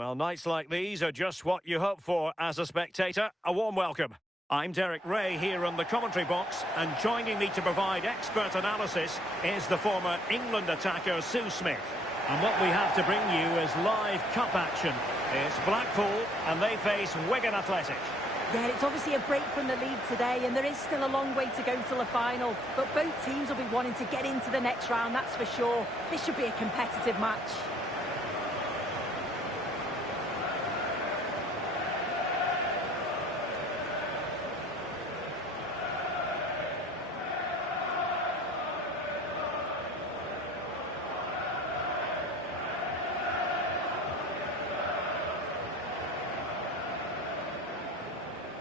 Well, nights like these are just what you hope for as a spectator. A warm welcome. I'm Derek Ray here on the commentary box, and joining me to provide expert analysis is the former England attacker Sue Smith. And what we have to bring you is live cup action. It's Blackpool, and they face Wigan Athletic. Yeah, it's obviously a break from the league today, and there is still a long way to go till the final. But both teams will be wanting to get into the next round, that's for sure. This should be a competitive match.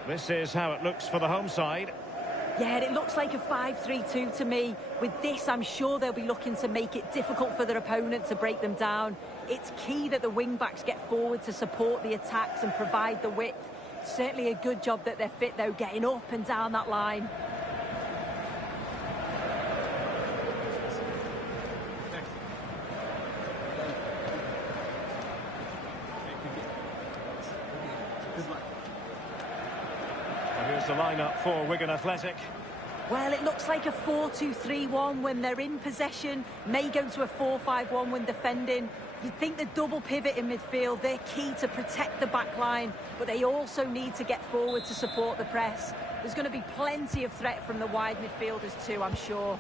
This is how it looks for the home side. Yeah, it looks like a 5-3-2 to me. With this, I'm sure they'll be looking to make it difficult for their opponent to break them down. It's key that the wing-backs get forward to support the attacks and provide the width. Certainly a good job that they're fit, though, getting up and down that line. Here's the lineup for Wigan Athletic. Well, it looks like a 4-2-3-1 when they're in possession. May go to a 4-5-1 when defending. You'd think the double pivot in midfield, they're key to protect the back line, but they also need to get forward to support the press. There's going to be plenty of threat from the wide midfielders too, I'm sure.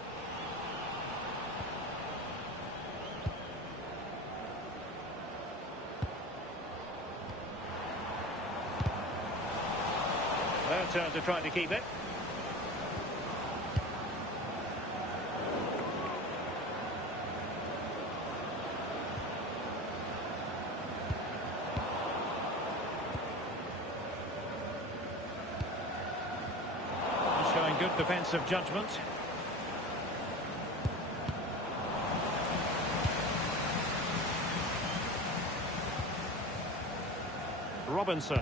Their turn to try to keep it. Showing good defensive judgment. Robinson.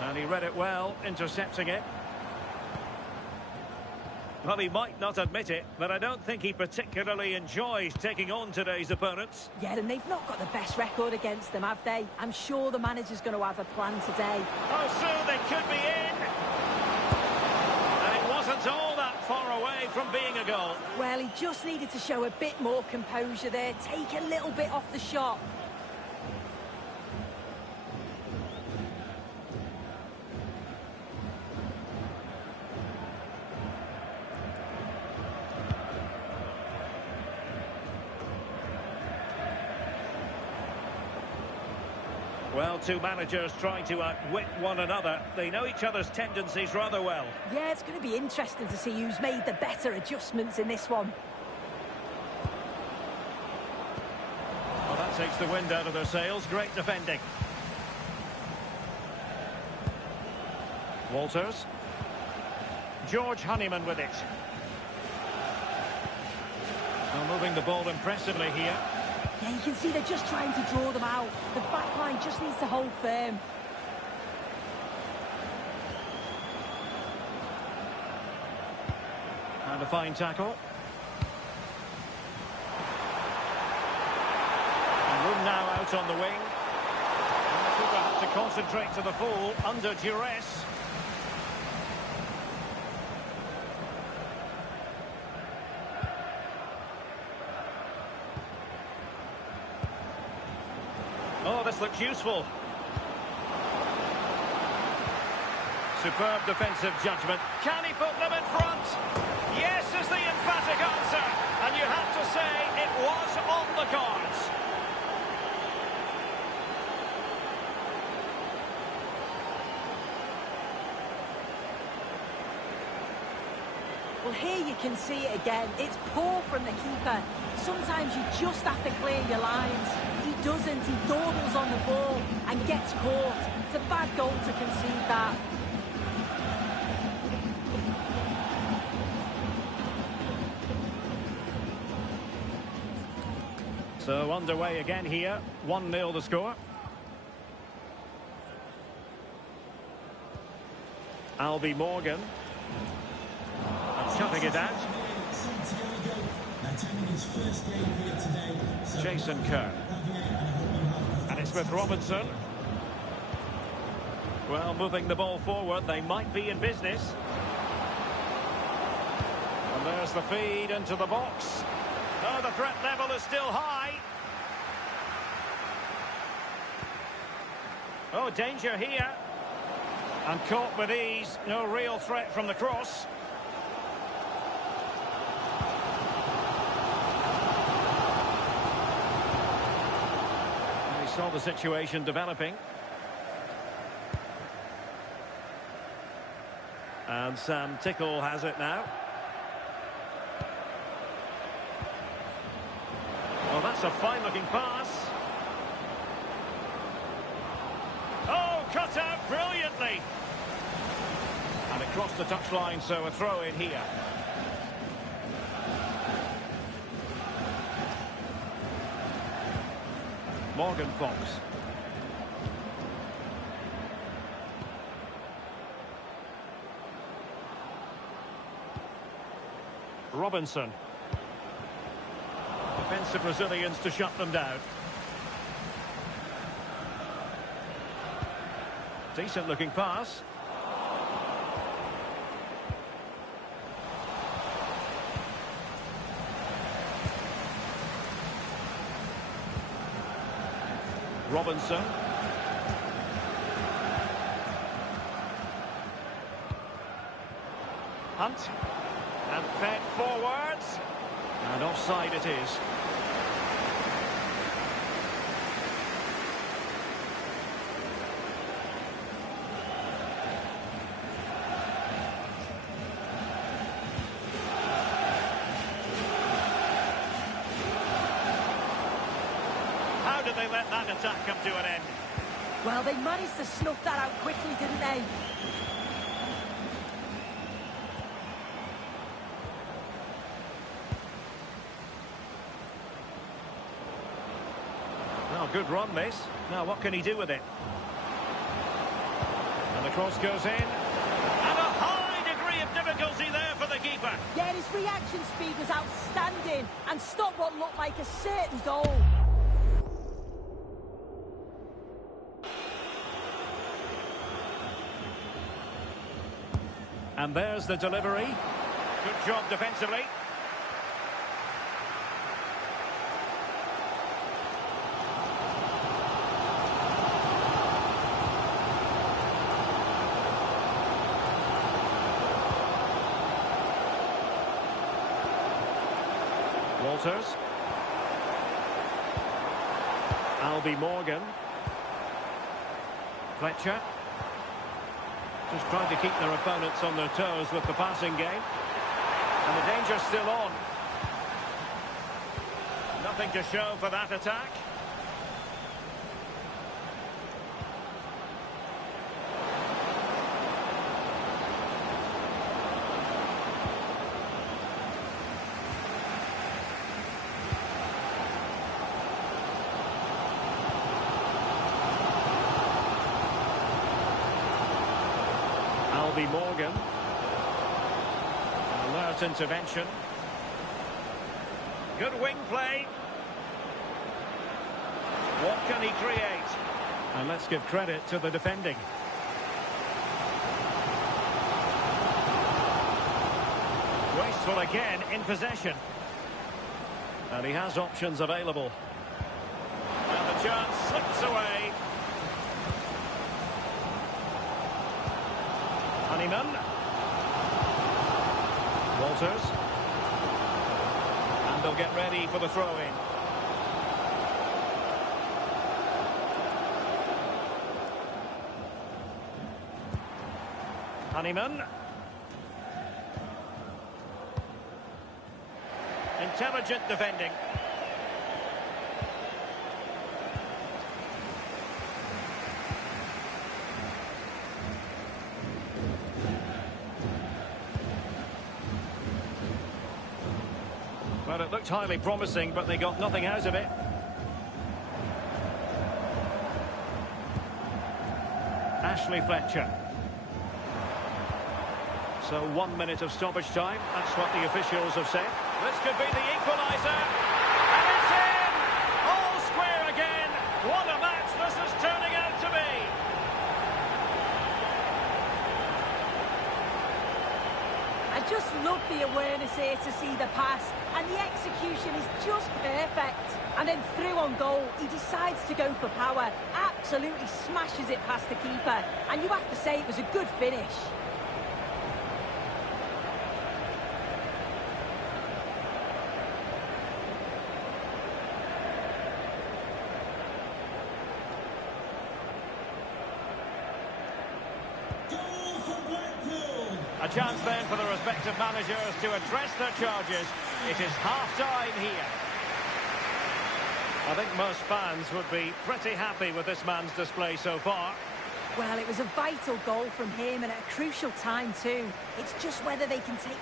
And he read it well, intercepting it. Well, he might not admit it, but I don't think he particularly enjoys taking on today's opponents. Yeah, and they've not got the best record against them, have they? I'm sure the manager's going to have a plan today. Oh, soon they could be in! And it wasn't all that far away from being a goal. Well, he just needed to show a bit more composure there, take a little bit off the shot. Well, two managers trying to outwit one another. They know each other's tendencies rather well. Yeah, it's going to be interesting to see who's made the better adjustments in this one. Well, that takes the wind out of their sails. Great defending. Walters. George Honeyman with it. Well, moving the ball impressively here. Yeah, you can see they're just trying to draw them out. The back line just needs to hold firm. And a fine tackle. And room now out on the wing. And the keeper had to concentrate to the full under duress. Oh, this looks useful. Superb defensive judgment. Can he put them in front? Yes is the emphatic answer. And you have to say it was on the cards. Well, here you can see it again. It's poor from the keeper. Sometimes you just have to clear your lines. He doesn't. He dawdles on the ball and gets caught. It's a bad goal to concede that. So underway again here. 1-0 the score. Albie Morgan. And chuffing it out. Jason Kerr. And it's with Robinson. Well, moving the ball forward, they might be in business. And there's the feed into the box. Oh, the threat level is still high. Oh, danger here. And caught with ease. No real threat from the cross. We saw the situation developing. And Sam Tickle has it now. Oh, that's a fine-looking pass. Oh, cut out brilliantly. And across the touchline, so a throw in here. Morgan Fox. Robinson. Defensive Brazilians to shut them down. Decent looking pass. Robinson. Hunt. And fed forwards. And offside it is. How did they let that attack come to an end? Well, they managed to snuff that out quickly, didn't they? Well, good run, this. Now, what can he do with it? And the cross goes in. And a high degree of difficulty there for the keeper. Yeah, his reaction speed was outstanding and stopped what looked like a certain goal. And there's the delivery. Good job defensively. Walters. Albie Morgan. Fletcher. Just trying to keep their opponents on their toes with the passing game. And the danger's still on. Nothing to show for that attack. Albie Morgan. An alert intervention. Good wing play. What can he create? And let's give credit to the defending. Wasteful again in possession. And he has options available. And the chance slips away. Honeyman. Walters. And they'll get ready for the throw-in. Honeyman. Intelligent defending. Well, it looked highly promising, but they got nothing out of it. Ashley Fletcher. So 1 minute of stoppage time. That's what the officials have said. This could be the equaliser. And it's in! All square again. What a match this is turning out to be. I just love the awareness here to see the pass, and the execution is just perfect. And then through on goal, he decides to go for power, absolutely smashes it past the keeper, and you have to say it was a good finish. A chance then for the respective managers to address their charges. It is half-time here. I think most fans would be pretty happy with this man's display so far. Well, it was a vital goal from him and at a crucial time too. It's just whether they can take...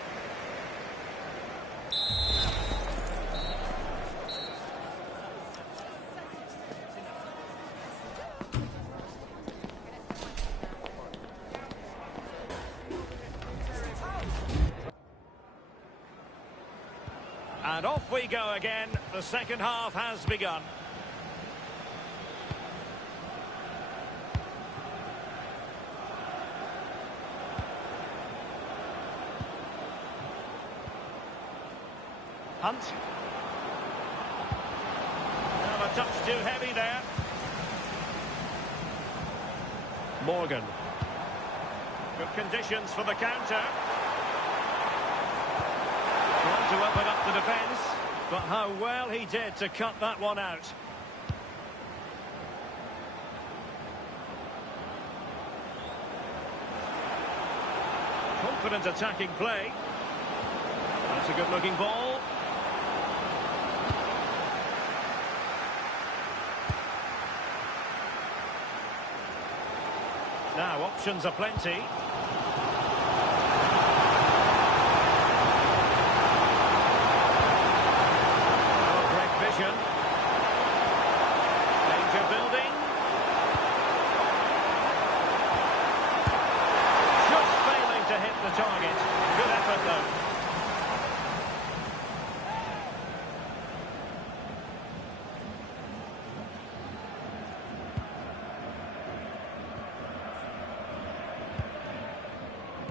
And off we go again. The second half has begun. Hunt. Well, a touch too heavy there. Morgan. Good conditions for the counter. Trying to open up the defence, but how well he did to cut that one out. Confident attacking play. That's a good-looking ball. Now, options are plenty. Danger building. Just failing to hit the target. Good effort though.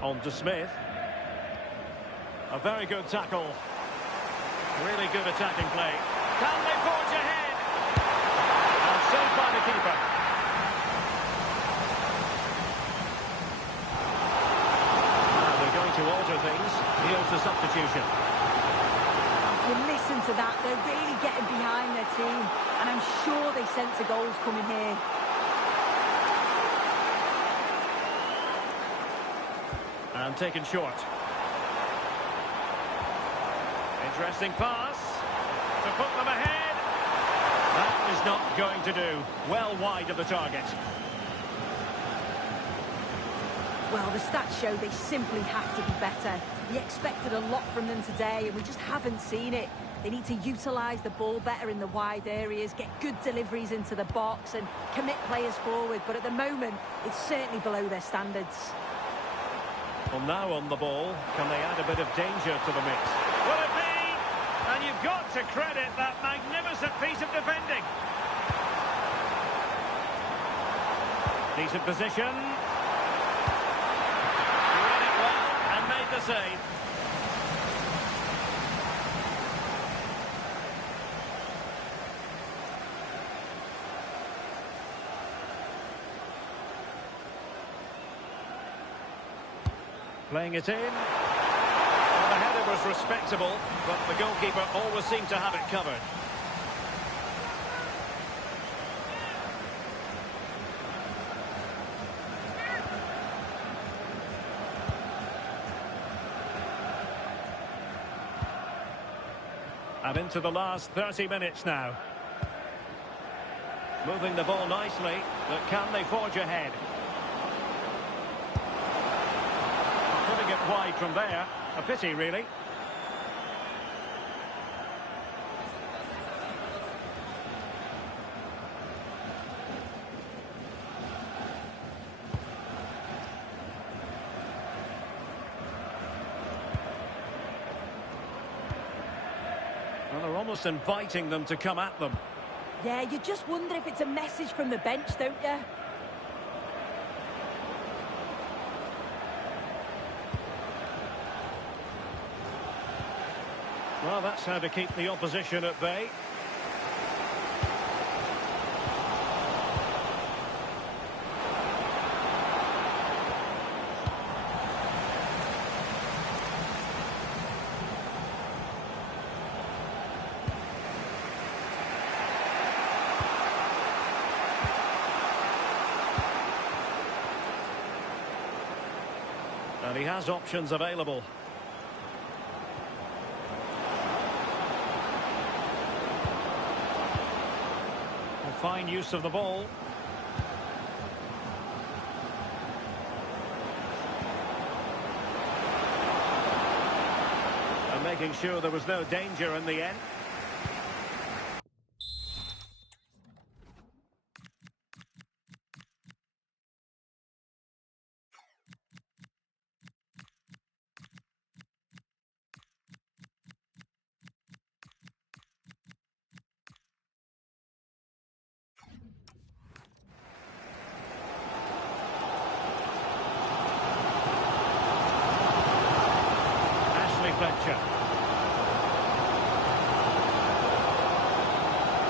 On to Smith. A very good tackle. Really good attacking play. Can they forge ahead? And saved by the keeper. Now they're going to alter things. Here's the substitution. If you listen to that, they're really getting behind their team, and I'm sure they sense a goal's coming here. And taken short. Interesting pass. To put them ahead. That is not going to do. Well wide of the target. Well, the stats show they simply have to be better. We expected a lot from them today, and we just haven't seen it. They need to utilise the ball better in the wide areas, get good deliveries into the box, and commit players forward. But at the moment, it's certainly below their standards. Well, now on the ball, can they add a bit of danger to the mix? Will it be? And you've got to credit that magnificent piece of defending. Decent position. Read it well and made the save. Playing it in. Well, the header was respectable, but the goalkeeper always seemed to have it covered. And into the last 30 minutes now. Moving the ball nicely, but can they forge ahead? Putting it wide from there. A pity, really. Well, they're almost inviting them to come at them. Yeah, you just wonder if it's a message from the bench, don't you? Well, that's how to keep the opposition at bay. And he has options available. Fine use of the ball. And making sure there was no danger in the end. Fletcher.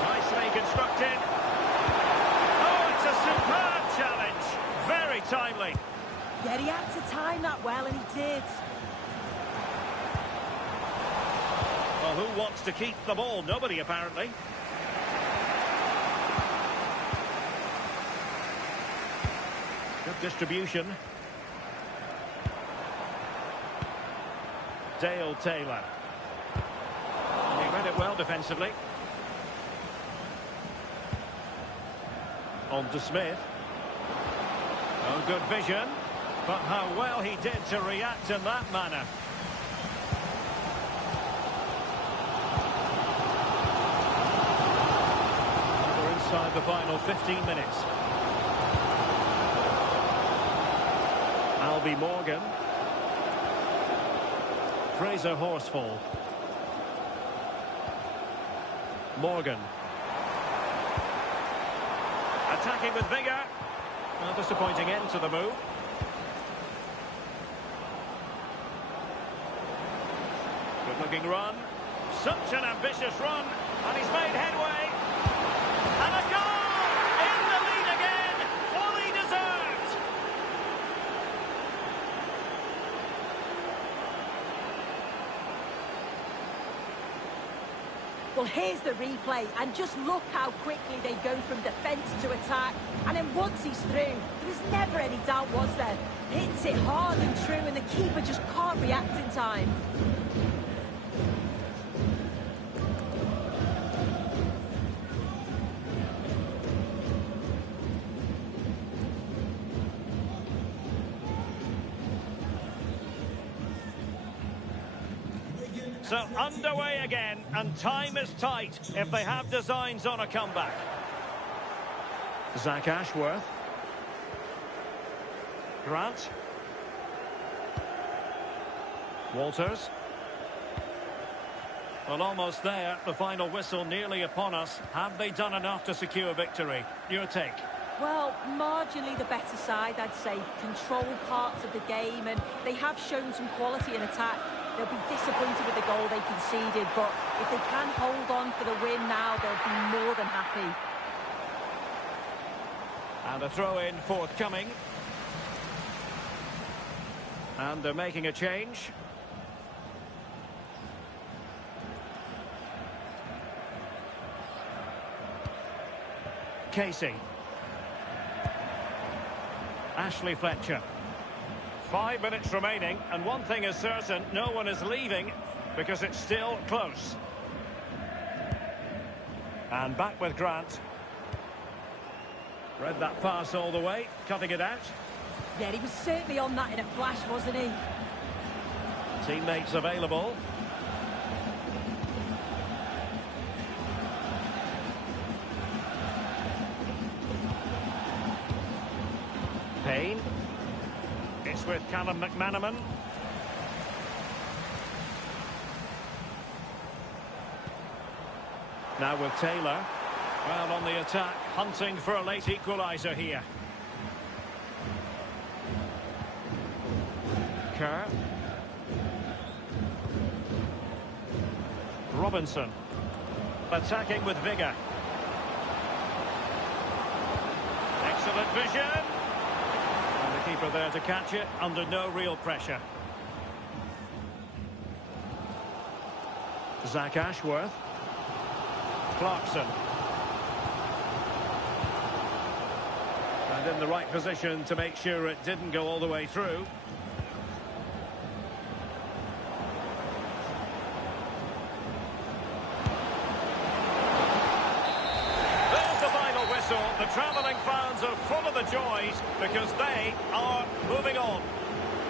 Nicely constructed. Oh, it's a superb challenge. Very timely. Yeah, he had to time that well, and he did. Well, who wants to keep the ball? Nobody, apparently. Good distribution. Dale Taylor. And he read it well defensively. On to Smith. Oh, good vision. But how well he did to react in that manner. We're inside the final 15 minutes. Albie Morgan. Fraser Horsfall. Morgan. Attacking with vigour. A disappointing end to the move. Good looking run. Such an ambitious run. And he's made headway. And a goal! In the lead again. Fully deserved. Well, here's the replay, and just look how quickly they go from defence to attack. And then once he's through, there was never any doubt, was there? Hits it hard and true, and the keeper just can't react in time. So underway again, and time is tight if they have designs on a comeback. Zach Ashworth. Grant. Walters. Well, almost there. The final whistle nearly upon us. Have they done enough to secure victory? Your take? Well, marginally the better side, I'd say. Control parts of the game, and they have shown some quality in attack. They'll be disappointed with the goal they conceded, but if they can hold on for the win now, they'll be more than happy. And a throw-in forthcoming. And they're making a change. Casey. Ashley Fletcher. 5 minutes remaining, and one thing is certain, no one is leaving because it's still close. And back with Grant. Read that pass all the way, cutting it out. Yeah, he was certainly on that in a flash, wasn't he? Teammates available. Payne. It's with Callum McManaman. Now with Taylor. Well, on the attack, hunting for a late equaliser here. Kerr. Robinson. Attacking with vigour. Excellent vision. And the keeper there to catch it under no real pressure. Zach Ashworth. Clarkson. And in the right position to make sure it didn't go all the way through. There's the final whistle. The travelling fans are full of the joys because they are moving on.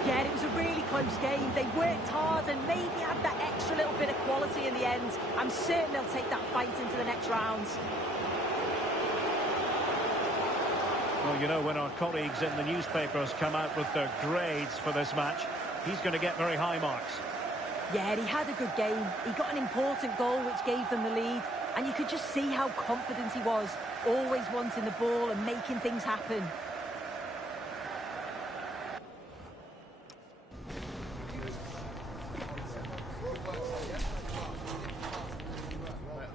Yeah, it was a really close game. They worked hard and maybe had that extra little bit of quality in the end. I'm certain they'll take that fight into the next rounds. Well, you know, when our colleagues in the newspapers come out with their grades for this match, he's going to get very high marks. Yeah, he had a good game. He got an important goal which gave them the lead. And you could just see how confident he was, always wanting the ball and making things happen.